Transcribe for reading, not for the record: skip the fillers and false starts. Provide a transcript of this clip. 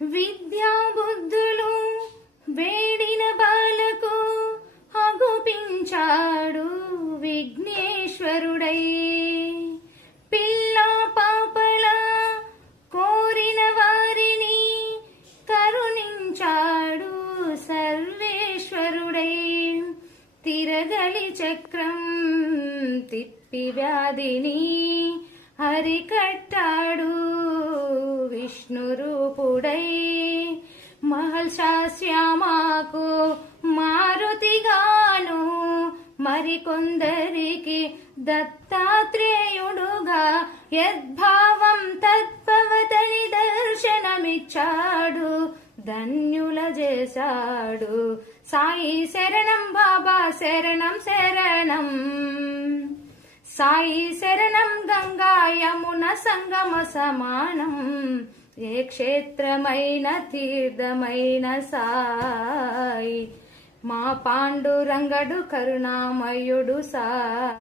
విద్యా బుద్ధులు వేడిన బాలకు అగుపించాడు విఘ్నేశ్వరుడై. పిల్ల పాపల కోరిన వారిని కరుణించాడు సర్వేశ్వరుడై. తిరగలి చక్రం తిప్పి వ్యాధిని హరికట్టాడు విష్ణు రూపుడై. మహర్షాశ్యామాకు మారుతిగాను మరికొందరికి దత్తాత్రేయుడుగా యద్భావం తద్భవతని దర్శనమిచ్చాడు, ధన్యుల చేశాడు. సాయి శరణం బాబా శరణం శరణం, సాయి శరణం గంగా యమున సంగమ సమానం. ఏ క్షేత్రమైన తీర్థమైన సాయి, మా పాండురంగడు కరుణామయుడు సాయి.